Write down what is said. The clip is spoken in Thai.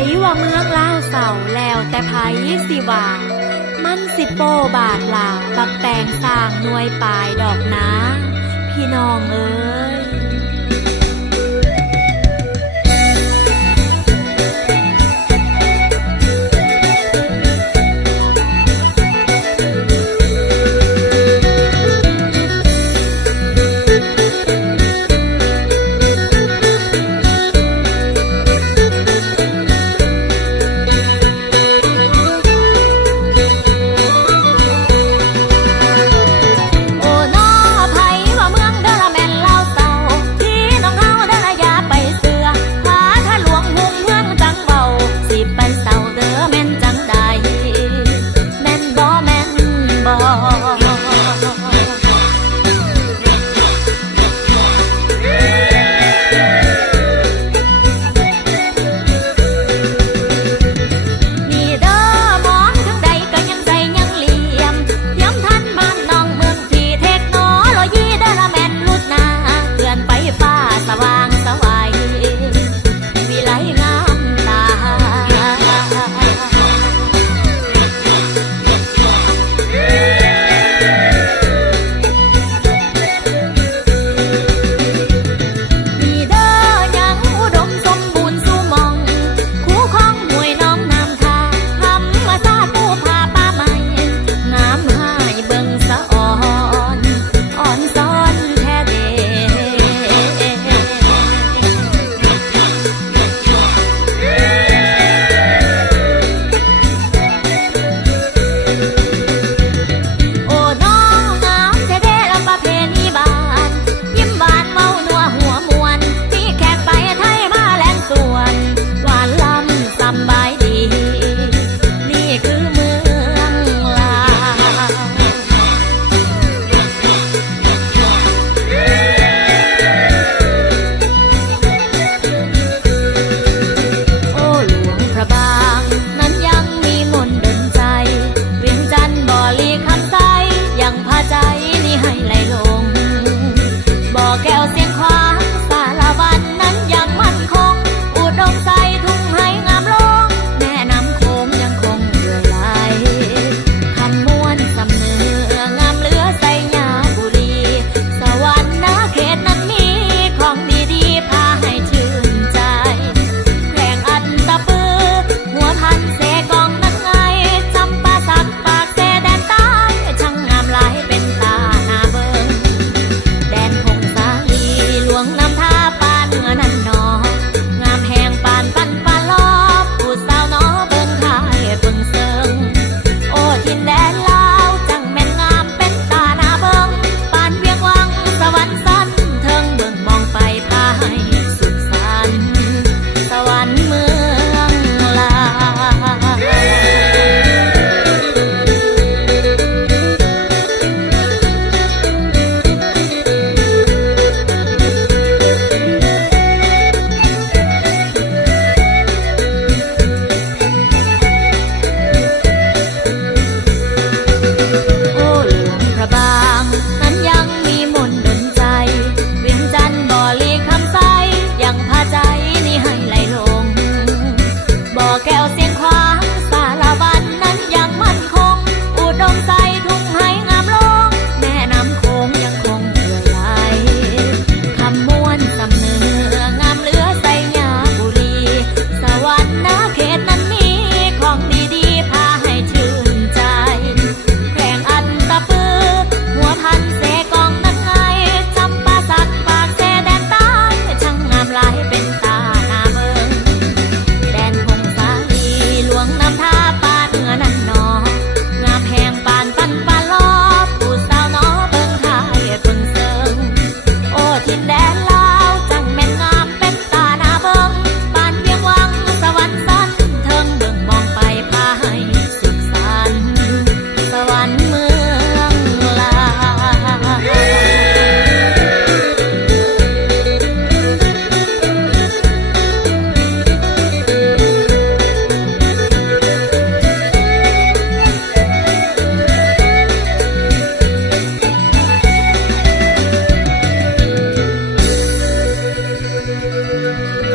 ไผว่าเมืองลาวเสาแล้วแต่ไผสิว่า มันสิโปบาทลาบักแตงสร้างหน่วยปลายดอกนาพี่น้องเอ๋ย and that Yeah.